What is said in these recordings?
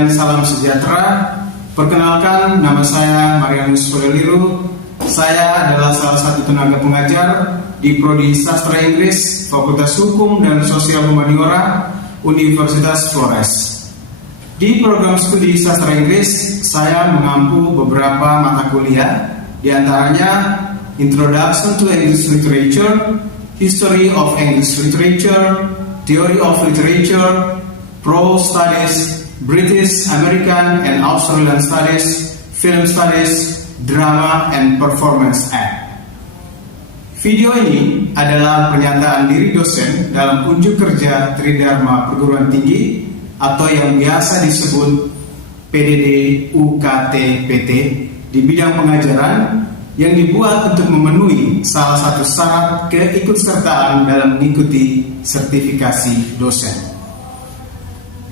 dan salam sejahtera. Perkenalkan, nama saya Marianus Poleliru. Saya adalah salah satu tenaga pengajar di Prodi Sastra Inggris, Fakultas Hukum dan Sosial Humaniora, Universitas Flores. Di program studi Sastra Inggris, saya mengampu beberapa mata kuliah, di antaranya Introduction to English Literature, History of English Literature, Theory of Literature, Prose Studies, British, American, and Australian Studies, Film Studies, Drama, and Performance Act. Video ini adalah pernyataan diri dosen dalam unjuk kerja Tridharma Perguruan Tinggi atau yang biasa disebut PDD UKT PT di bidang pengajaran yang dibuat untuk memenuhi salah satu syarat keikutsertaan dalam mengikuti sertifikasi dosen.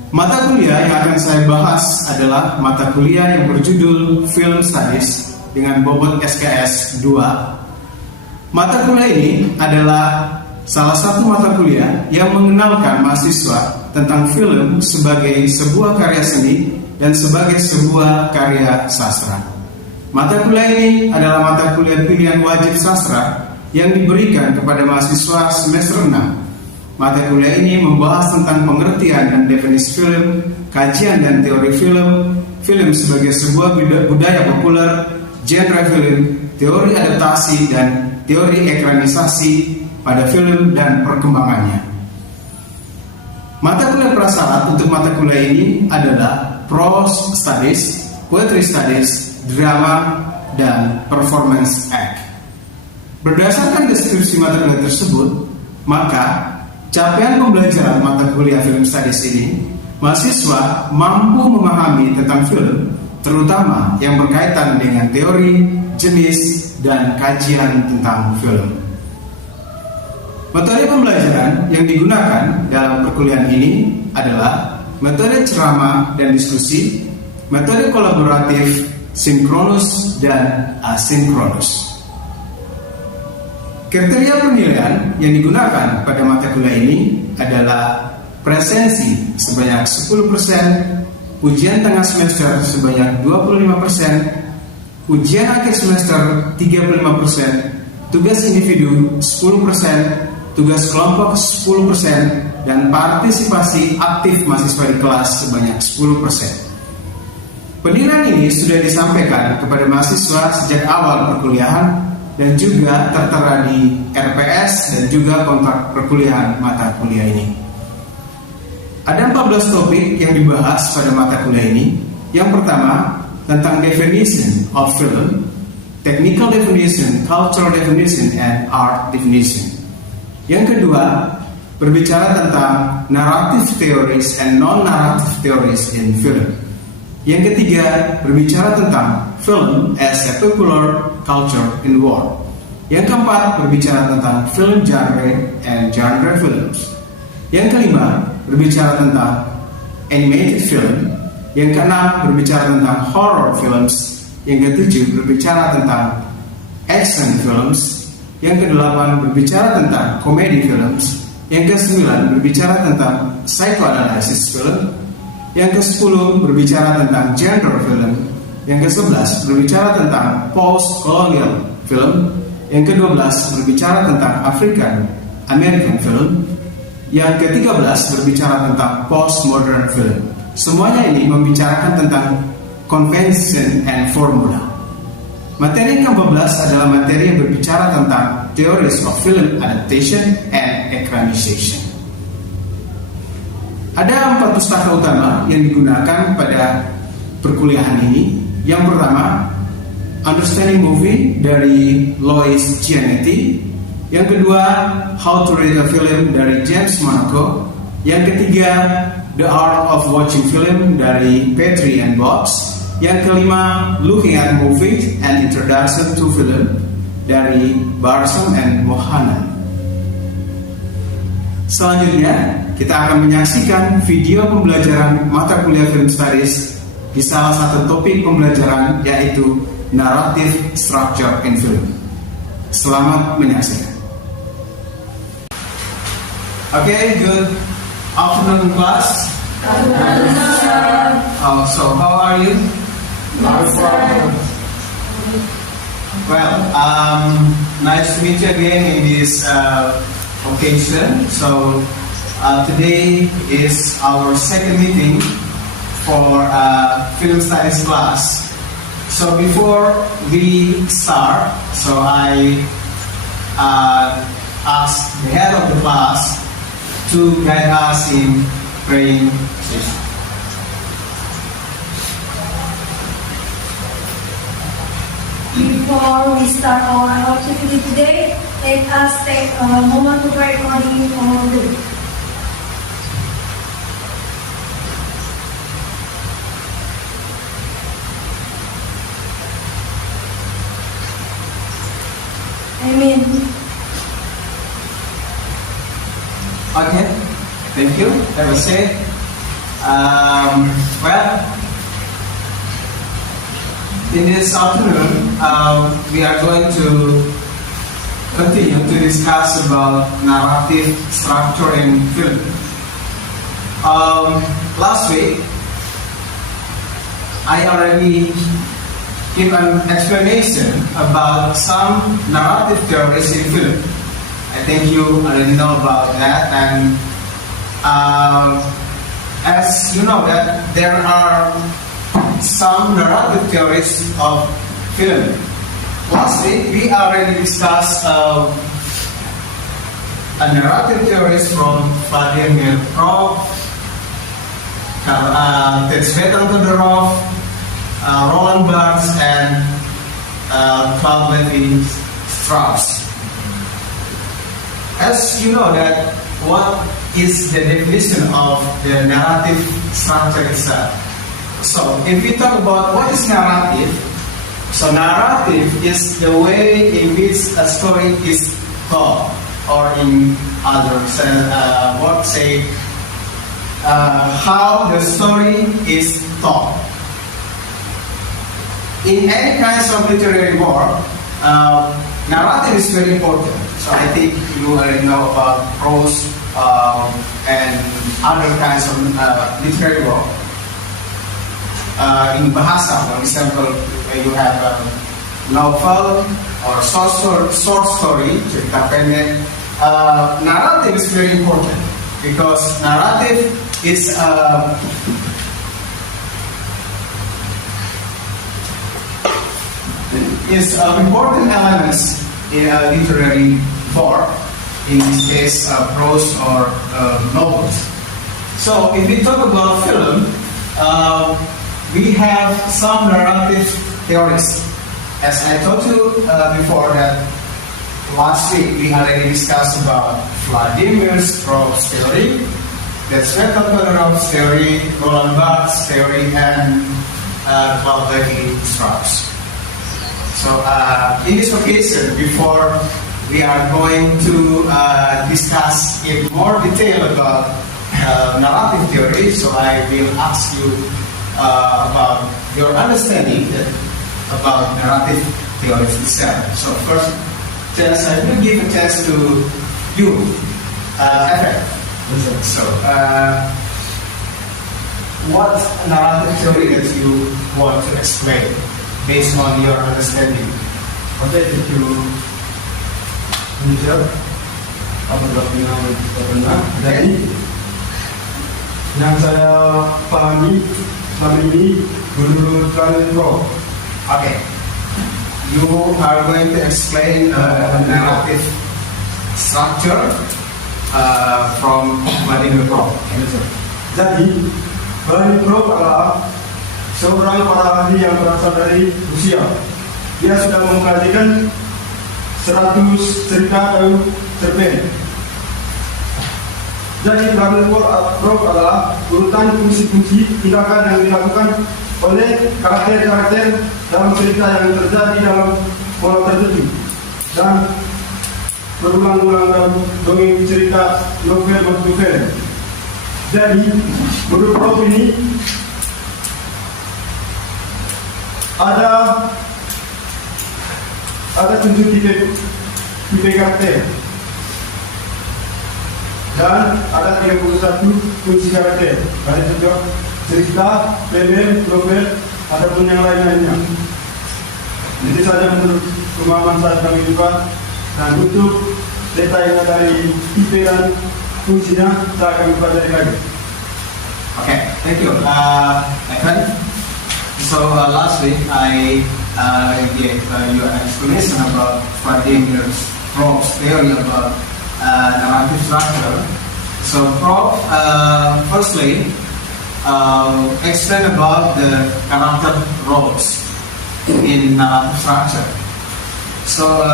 Mata kuliah yang akan saya bahas adalah mata kuliah yang berjudul Film Studies dengan bobot SKS 2. Mata kuliah ini adalah salah satu mata kuliah yang mengenalkan mahasiswa tentang film sebagai sebuah karya seni dan sebagai sebuah karya sastra. Mata kuliah ini adalah mata kuliah pilihan wajib sastra yang diberikan kepada mahasiswa semester 6. Mata kuliah ini membahas tentang pengertian dan definisi film, kajian dan teori film, film sebagai sebuah budaya populer, genre film, teori adaptasi dan teori ekranisasi pada film dan perkembangannya. Mata kuliah prasyarat untuk mata kuliah ini adalah Prose Studies, Poetry Studies, Drama, dan Performance Act. Berdasarkan deskripsi mata kuliah tersebut, maka capaian pembelajaran mata kuliah Film Studies ini, mahasiswa mampu memahami tentang film, terutama yang berkaitan dengan teori, jenis, dan kajian tentang film. Metode pembelajaran yang digunakan dalam perkuliahan ini adalah metode ceramah dan diskusi, metode kolaboratif, sinkronus, dan asinkronus. Kriteria penilaian yang digunakan pada mata kuliah ini adalah presensi sebanyak 10%, ujian tengah semester sebanyak 25%, ujian akhir semester 35%, tugas individu 10%, tugas kelompok 10%, dan partisipasi aktif mahasiswa di kelas sebanyak 10%. Penilaian ini sudah disampaikan kepada mahasiswa sejak awal perkuliahan dan juga tertera di RPS dan juga kontrak perkuliahan mata kuliah ini. Ada 14 topik yang dibahas pada mata kuliah ini. Yang pertama, tentang definition of film, technical definition, cultural definition, and art definition. Yang kedua, berbicara tentang narrative theories and non-narrative theories in film. Yang ketiga, berbicara tentang film as a popular culture in war. Yang keempat, berbicara tentang film genre and genre films. Yang kelima, berbicara tentang animated film. Yang keenam, berbicara tentang horror films. Yang ketujuh, berbicara tentang action films. Yang kedelapan, berbicara tentang comedy films. Yang kesembilan, berbicara tentang psychoanalysis film. Yang ke-10 berbicara tentang genre film. Yang ke-11 berbicara tentang post-colonial film. Yang ke-12 berbicara tentang African American film. Yang ke-13 berbicara tentang postmodern film. Semuanya ini membicarakan tentang convention and formula. Materi yang ke-14 adalah materi yang berbicara tentang theories of film adaptation and ekranization. Ada 4 pustaka utama yang digunakan pada perkuliahan ini. Yang pertama, Understanding Movie dari Lois Giannetti. Yang kedua, How to Read a Film dari James Monaco. Yang ketiga, The Art of Watching Film dari Petrie and Bobs. Yang kelima, Looking at Movie and Introduction to Film dari Barsom and Mohanan. Selanjutnya, kita akan menyaksikan video pembelajaran mata kuliah Film Studies di salah satu topik pembelajaran, yaitu Narrative Structure in Film. Selamat menyaksikan. Okay, good afternoon class. So how are you? Well, nice to meet you again in this occasion. So today is our second meeting for film studies class. So before we start, so I asked the head of the class to guide us in praying session. Before we start our activity today, let us take a moment to pray according to our rule. Amen. Okay, thank you. That was it. Well, in this afternoon, we are going to continue to discuss about narrative structure in film. Last week, I already give an explanation about some narrative theories in film. I think you already know about that, and as you know that there are some narrative theories of film. Last week we already discussed a narrative theories from Vladimir Prof, Tsvetan Todorov, Roland Barthes, and Claude Lévi-Strauss. As you know that what is the definition of the narrative structure itself. So if we talk about what is narrative, so narrative is the way in which a story is told, or in other words, say how the story is told. In any kinds of literary work, narrative is very important. So I think you already know about prose and other kinds of literary work. In bahasa, for example, you have a novel or short story, cerita pendek. Narrative is very important because narrative is important elements in a literary work, in this case prose or novels. So if we talk about film, we have some narrative theories. As I told you before that last week we already discussed about Vladimir Proft's theory, the Tsvetan Todorov's theory, Roland Barthes' theory, and Claude Lévi-Strauss. So in this occasion, before we are going to discuss in more detail about narrative theory, so I will ask you about your understanding about narrative theory itself. So first, I will give a chance to you, Evan. So, what narrative theory that you want to explain based on your understanding? Oke, thank you, Michelle. Apabila benar, jadi yang saya pahami selama ini menurut Vladimir Proft. Okay, you are going to explain narrative structure from Vladimir Proft. Jadi, Vladimir Proft adalah seorang para ahli yang berasal dari Rusia. Dia sudah mempelajari 100 cerita dan cerpen. Jadi Vladimir Proft adalah urutan fungsi-fungsi tindakan yang dilakukan oleh karakter-karakter dalam cerita yang terjadi dalam pola tertentu dan berulang-ulang dalam dongeng cerita novel. Jadi menurut Proft ini ada 7 tipe karakter. Dan ada 31 fungsi karakter. Ada juga cerita, film, novel, ataupun yang lain-lainnya. Jadi saja menurut pemahaman saya kami juga. Dan untuk detailnya dari IP dan fungsinya saya akan pelajari lagi. Okay, thank you, Evan. So lastly, I gave you an explanation about Vladimir Propp's theory about narrative structure. So Propp, firstly, explain about the character roles in narrative structure. So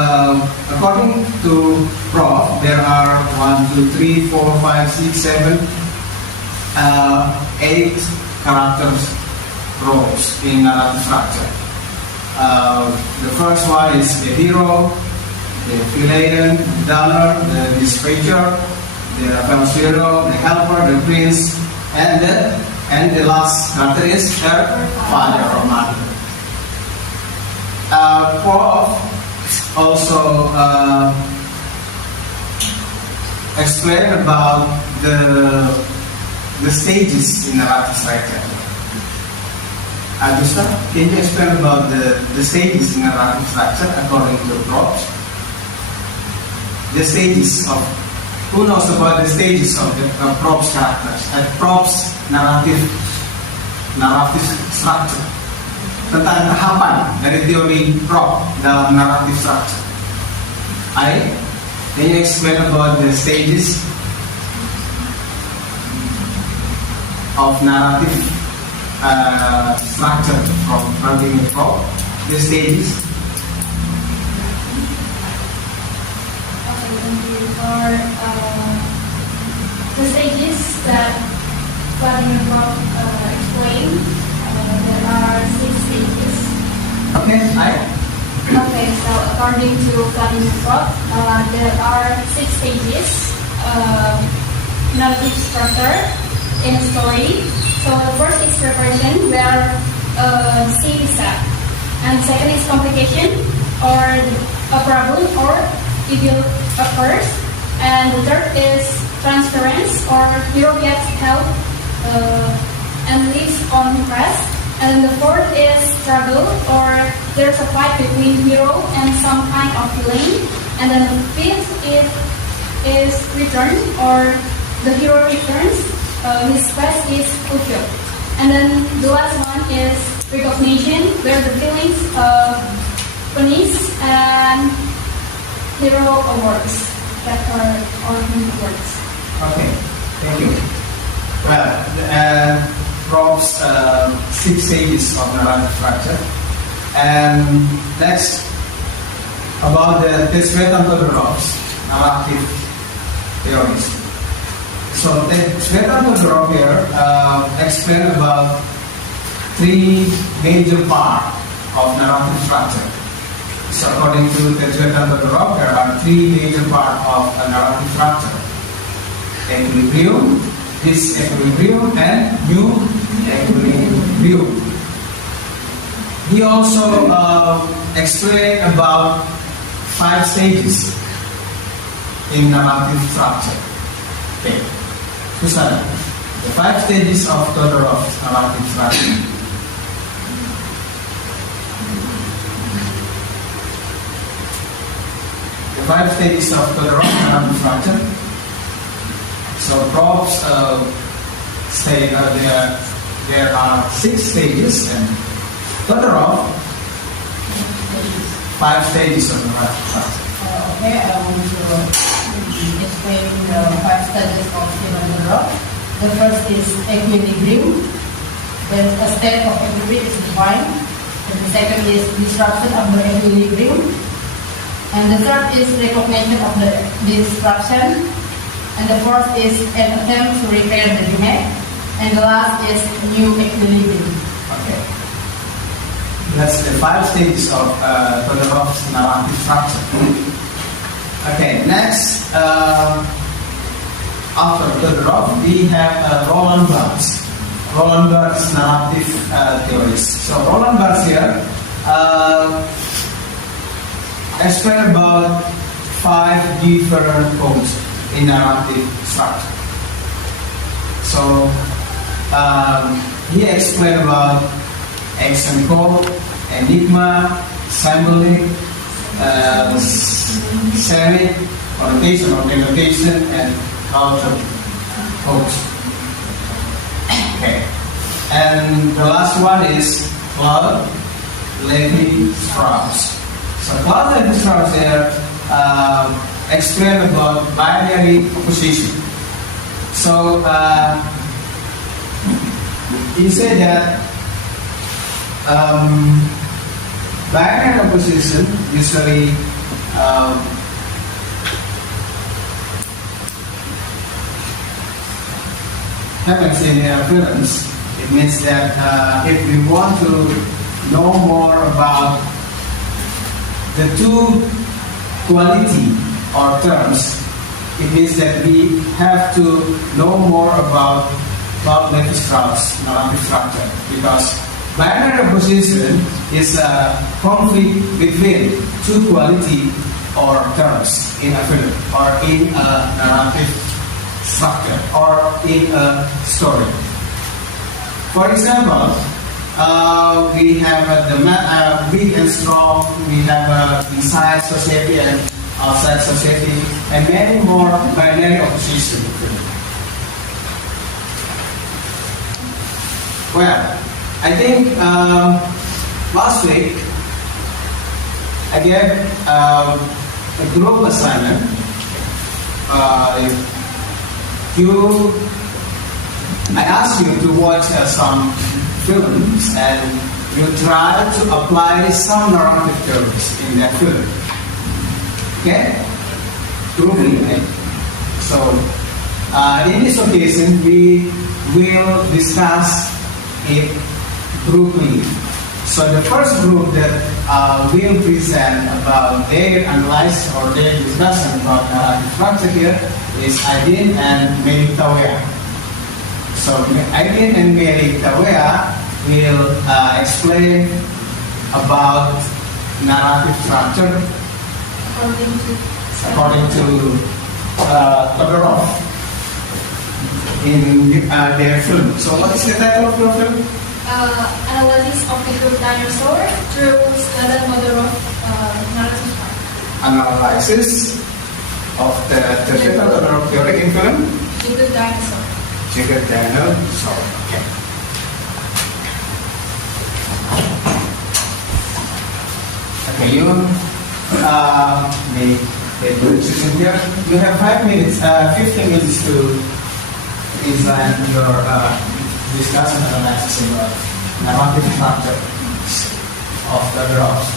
according to Propp, there are 1, 2, 3, 4, 5, 6, 7, 8 characters roles in narrative structure. The first one is the hero, the villain, the donor, the dispatcher, the hero, the helper, the prince, and the last character is her father or mother. Propp also explain about the stages in narrative structure. Gustav, can you explain about the stages in narrative structure according to Propp? The stages of, who knows about the stages of the Propp's characters and Propp's narrative structure? Tentang tahapan dari teori Propp dalam narrative structure. Can you explain about the stages of narrative structure from Vladimir Propp? The stages. Okay, thank you for the stages that Vladimir Propp explained. There are 6 stages. Okay, Okay, so according to Vladimir Propp, there are 6 stages. Narrative structure in story. So the first is preparation, where scene is set, and second is complication, or a problem or evil occurs, and the third is transference, or hero gets help and lives on rest, and the fourth is struggle, or there's a fight between hero and some kind of villain, and then the fifth is return, or the hero returns. His quest is fulfilled. And then the last one is recognition, where the feelings punish and hero awards. That are all awards. Okay, thank you. Well, Propp's 6 stages of narrative structure. And next, about the Svetan Todorov's narrative theories. So Svetan Todorov here explain about 3 major parts of narrative structure. So according to Svetan Todorov, there are 3 major parts of a narrative structure: equilibrium, disequilibrium, and new equilibrium. He also explained about 5 stages in narrative structure. Okay. Susana, the 5 stages of Todorov's narrative structure. The 5 stages of Todorov's narrative structure. So Propp's say there are 6 stages, and Todorov 5 stages of narrative structure. Okay, I want to explain the 5 stages of Todorov. The first is equilibrium, when a state of equilibrium is defined. And the second is disruption of the equilibrium. And the third is recognition of the disruption. And the fourth is an attempt to repair the damage. And the last is new equilibrium. Okay. That's the 5 stages of Todorov's narrative structure. Okay, next, after Todorov, we have Roland Barthes. Roland Barthes' narrative theories. So Roland Barthes here explain about 5 different points. in narrative structure. So he explained about action code, enigma, symbolic, scenic, connotation or denotation, and culture code. Okay. And the last one is Claude Lévi-Strauss. So Claude Lévi-Strauss here explained about binary opposition. So he said that binary opposition usually happens in films. It means that if we want to know more about the two quality or terms, it means that we have to know more about Claude Lévi-Strauss narrative structure, because binary opposition is a conflict between two quality or terms in a film or in a narrative structure or in a story. For example, we have the weak and strong, we have inside society and outside society, and many more binary opposition. Well, I think last week I gave a group assignment. I asked you to watch some films and you try to apply some narrative terms in that film. Okay? Grouping. So, in this occasion, we will discuss it grouping. So, the first group that will present about their analysis or their discussion about narrative structure here is Aidin and Mary Tawea. So Aidin and Mary Tawea will explain about narrative structure according to Todorov in their film. So what is the title of your film? Analysis of the group dinosaur through Skledan Todorov narrative structure. Analysis of the Todorov theory in film? The Good Dinosaur. Jagged Dinosaur. Okay. Okay, you may take the decision here. You have 5 minutes, 15 minutes to design your discussion and analysis about narrative structure of the drops.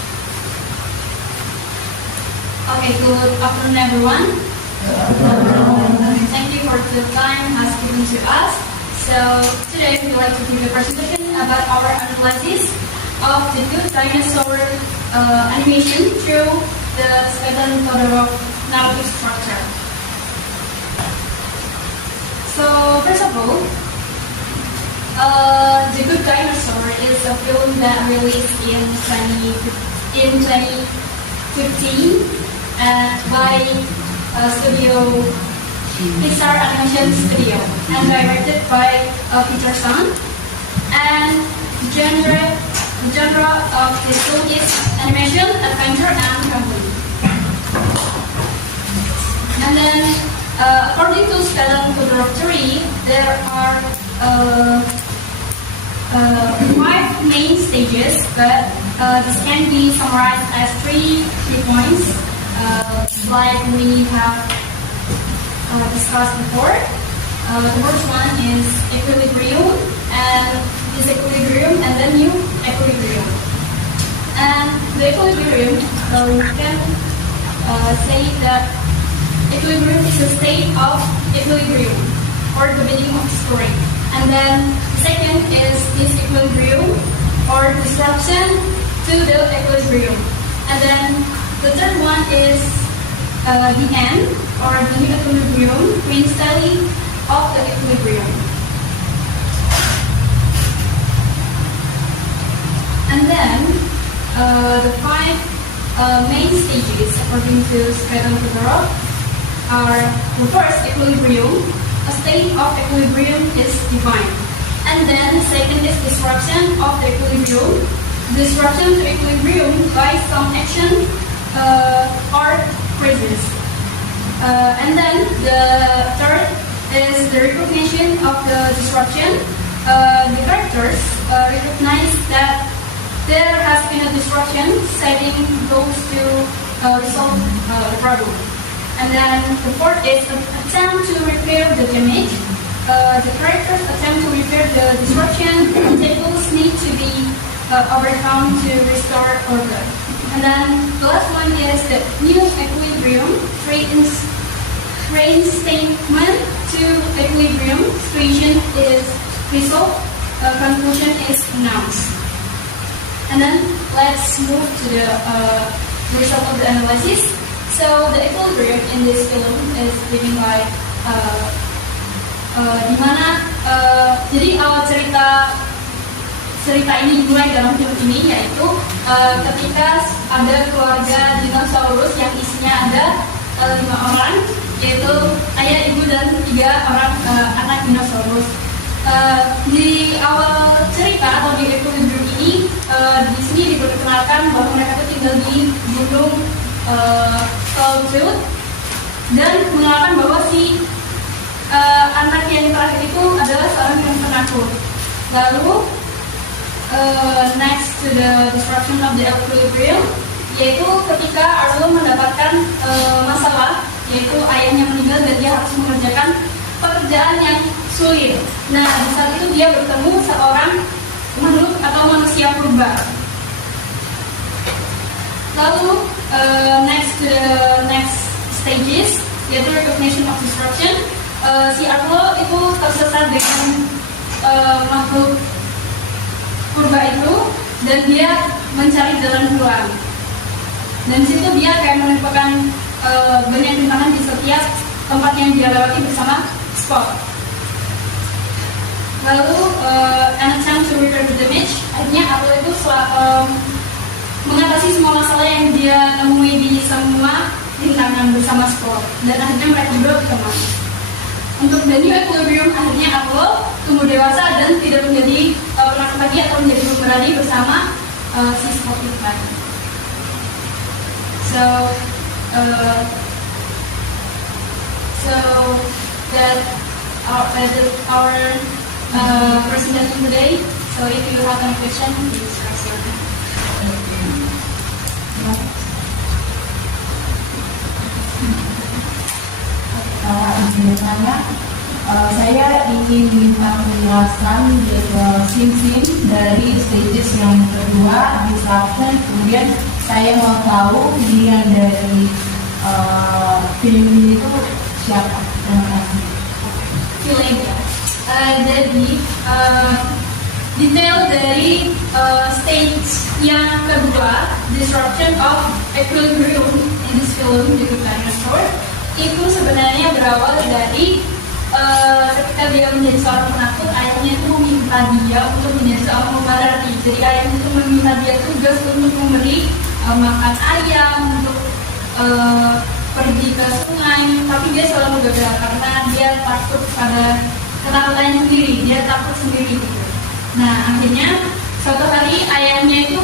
Okay, good afternoon, everyone. Thank you for the time has given to us. So today we would like to give a presentation about our analysis of the Good Dinosaur animation through the Skledan Todorov narrative structure. So first of all, The Good Dinosaur is a film that released in 2015 by studio Pixar Animation Studio and directed by Peter Sun. And the genre of the film is animation, adventure, and family. And then, according to Skledan Todorov theory, there are 5 main stages, but this can be summarized as 3 key points, like we have discussed before. The first one is equilibrium and disequilibrium, and then new equilibrium. And the equilibrium, we can say that equilibrium is a state of equilibrium, or the beginning of the story. And then the second is disequilibrium, or disruption to the equilibrium. And then the third one is the end, or the new equilibrium, reinstating of the equilibrium. And then the 5 main stages, according to Skledan Todorov, are the first, equilibrium. A state of equilibrium is divine. And then second is disruption of the equilibrium. Disruption to equilibrium by some action or crisis. And then the third is the recognition of the disruption. The characters recognize that there has been a disruption, setting goals to resolve the problem. And then the fourth is an attempt to repair the damage. The characters attempt to repair the disruption. Obstacles need to be overcome to restore order. And then the last one is the new equilibrium. Reinstatement to equilibrium. Situation is resolved. Conclusion is announced. And then let's move to the result of the analysis. So the equilibrium in this film is given by jadi awal cerita ini dimulai dalam film ini, yaitu ketika ada keluarga dinosaurus yang isinya ada 5 orang, yaitu ayah, ibu, dan 3 orang anak dinosaurus. Di awal cerita atau di equilibrium ini, di sini diperkenalkan bahwa mereka itu tinggal di gunung Solitude, dan mengenalkan bahwa si anak yang terakhir itu adalah seorang yang penakut. Lalu next to the disruption of the equilibrium, yaitu ketika Arlo mendapatkan masalah, yaitu ayahnya meninggal dan dia harus mengerjakan pekerjaan yang sulit. Nah, di saat itu dia bertemu seorang makhluk atau manusia purba. Lalu next to the next stages, yaitu recognition of disruption. Si Arlo itu tersesat dengan makhluk purba itu, dan dia mencari jalan keluar. Dan situ dia kayak menemukan banyak rintangan di setiap tempat yang dia lewati bersama Spock. Lalu an attempt to repair the damage. Akhirnya Arlo itu mengatasi semua masalah yang dia temui di semua rintangan bersama Spock, dan akhirnya mereka berdua berteman. Untuk the new equilibrium, akhirnya Arlo tumbuh dewasa dan tidak menjadi penakut lagi atau menjadi pemberani bersama si Spock itu lagi. So that our presentation today. So if you have any question, please raise your hand. Izin bertanya, saya ingin minta penjelasan scene dari stages yang kedua, disruption. Kemudian saya mau tahu dia dari film ini itu siapa? Terima kasih. Filmnya. Jadi detail dari stage yang kedua, disruption of equilibrium in this film, The Good Dinosaur, itu sebenarnya berawal dari ketika dia menjadi seorang penakut, ayahnya itu meminta dia untuk menjadi seorang pemberani. Jadi ayahnya itu meminta dia tugas untuk memberi makan ayam, untuk pergi ke sungai, tapi dia selalu gagal karena dia takut pada ketakutannya sendiri, dia takut sendiri gitu. Nah, akhirnya suatu hari ayahnya itu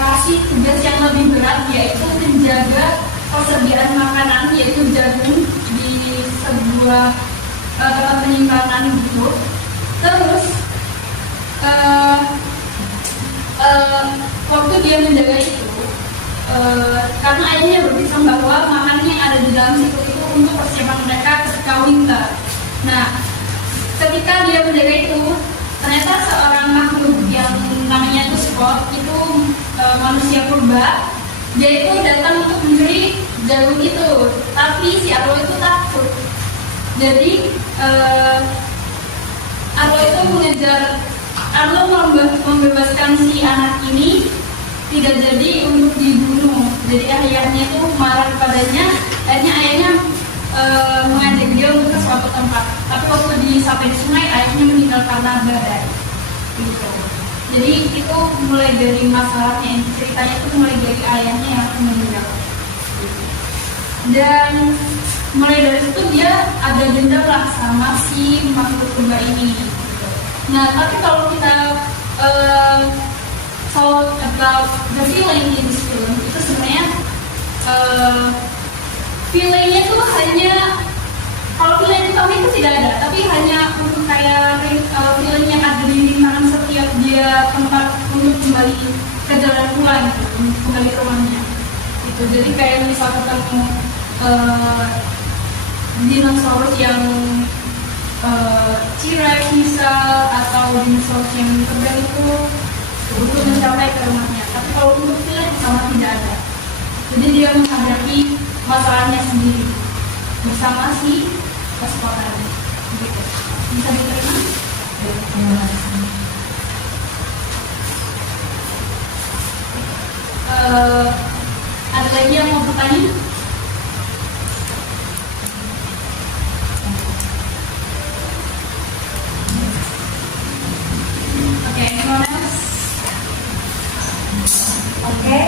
kasih tugas yang lebih berat, yaitu menjaga persediaan makanan, yaitu jagung di sebuah tempat penyimpanan gitu. Terus waktu dia menjaga itu, karena ayahnya berbicara bahwa makanan yang ada di dalam situ itu untuk persiapan mereka ketika winter. Nah, ketika dia menjaga itu, ternyata seorang makhluk yang namanya itu Spock, itu manusia purba, dia itu datang untuk mencuri jagung itu, tapi si Arlo itu takut. Jadi Arlo itu mengejar, Arlo membebaskan si anak ini tidak jadi untuk dibunuh. Jadi ayahnya itu marah padanya, akhirnya ayahnya mengajak dia untuk ke suatu tempat. Tapi waktu sampai di sungai, ayahnya meninggal karena badai. Gitu. Jadi itu mulai dari masalahnya, ceritanya itu mulai dari ayahnya yang meninggal. Dan mulai dari situ dia ada dendam lah sama si makhluk purba ini. Nah, tapi kalau kita talk about the feeling in this film, itu sebenarnya feelingnya tuh hanya, kalau feeling utama itu tidak ada, tapi hanya untuk kayak feeling yang ada di lingkaran setiap dia tempat untuk kembali ke jalan pulang gitu, untuk kembali ke rumahnya. Gitu. Jadi kayak misal ketemu dinosaurus yang T-Rex misal, atau dinosaurus yang terbang itu untuk mencapai ke rumahnya. Tapi kalau untuk feeling sama tidak ada. Jadi dia menghadapi masalahnya sendiri bersama si pasukan gitu. Bisa diterima? Ada lagi yang mau bertanya? Oke, anyone else? Okay.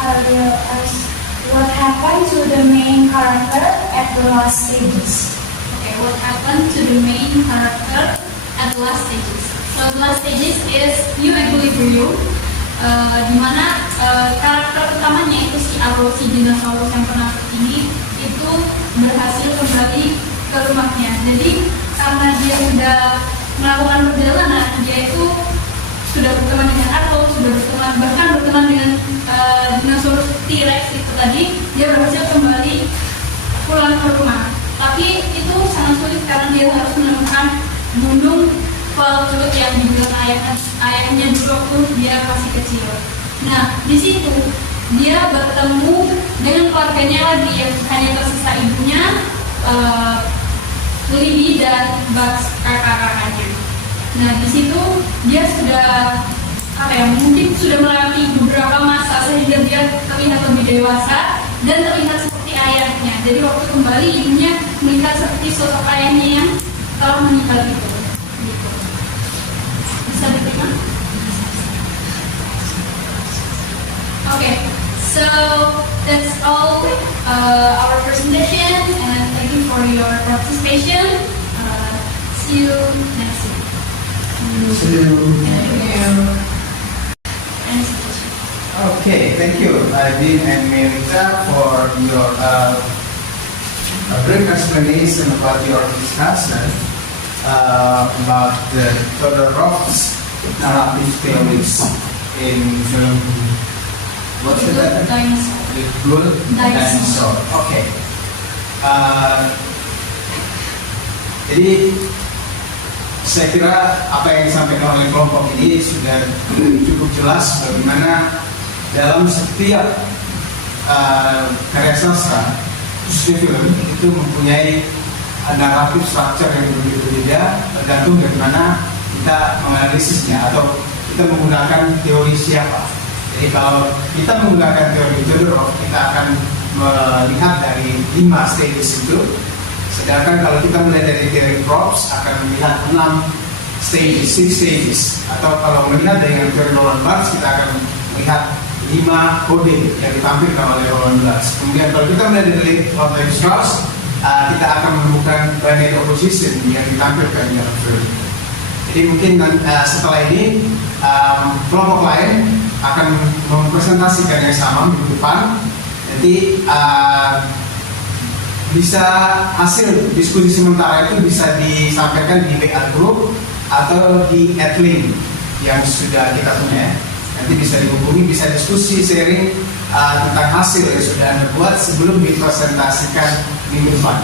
I will ask what happened to the main character at the last stages. Okay, what happened to the main character at the last stages? So the last stages is new equilibrium, di mana karakter utamanya itu si Aro, si dinosaurus yang pernah ini itu berhasil kembali ke rumahnya. Jadi karena dia sudah melakukan perjalanan, dia itu sudah berteman dengan Aro, sudah berteman, bahkan berteman dengan dinosaurus T-Rex itu tadi, dia berhasil kembali pulang ke rumah. Tapi itu sangat sulit karena dia harus menemukan gunung Peluk yang dibilang ayahnya dulu waktu dia masih kecil. Nah, di situ dia bertemu dengan keluarganya lagi yang hanya tersisa ibunya, Libby dan Bugs kakak-kakaknya. Nah, di situ dia sudah mungkin sudah melewati beberapa masa sehingga dia terlihat lebih dewasa dan terlihat seperti ayahnya. Jadi waktu kembali ibunya melihat seperti sosok ayahnya yang telah meninggal itu. Gitu. Bisa diterima? Okay, so that's all our presentation, and thank you for your participation. See you next week. See you. Okay, thank you, Adin and Merita, for your brief explanation about your discussion about the Todoroff's narrative theories in film. What's the Good dinosaur. The Good Dinosaur. Dinosaur. Okay. Jadi saya kira apa yang disampaikan oleh kelompok ini sudah cukup jelas bagaimana dalam setiap karya sastra, khususnya film, itu mempunyai naratif structure yang berbeda-beda tergantung dari mana kita menganalisisnya atau kita menggunakan teori siapa. Jadi kalau kita menggunakan teori Todorov, kita akan melihat dari 5 stages itu. Sedangkan kalau kita melihat dari teori Probst akan melihat 6 stages, 6 stages. Atau kalau melihat dengan teori Roland Barthes, kita akan melihat 5 kode yang ditampilkan oleh Roland Barthes. Kemudian kalau kita melihat dari Levi Strauss, kita akan menemukan binary opposition yang ditampilkan di dalam film. Jadi mungkin setelah ini kelompok lain akan mempresentasikan yang sama minggu depan. Nanti bisa hasil diskusi sementara itu bisa disampaikan di WA Group atau di @link yang sudah kita punya. Nanti bisa dihubungi, bisa diskusi, sharing tentang hasil yang sudah Anda buat sebelum dipresentasikan minggu depan.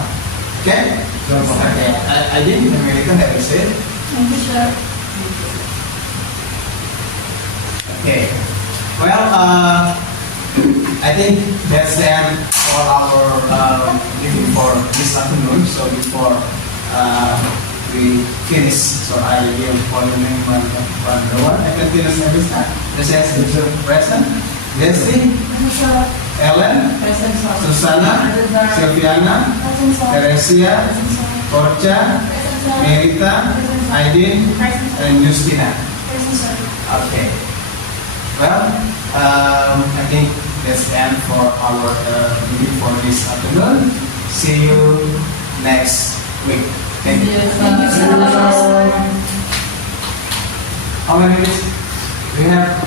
Oke? Okay? I didn't American that was it. Thank you, sir. Okay. Well, I think that's the end for our meeting for this afternoon. So before we finish, so I will call your name one by one. I can finish every time. This is present. Leslie, Ellen, Susana, Silviana, Teresia, Porca, Merita, Aidin, and Justina. Okay. Well, I think that's the end for our meeting for this afternoon. See you next week. Thank you. Thank you so much. How many minutes do we have?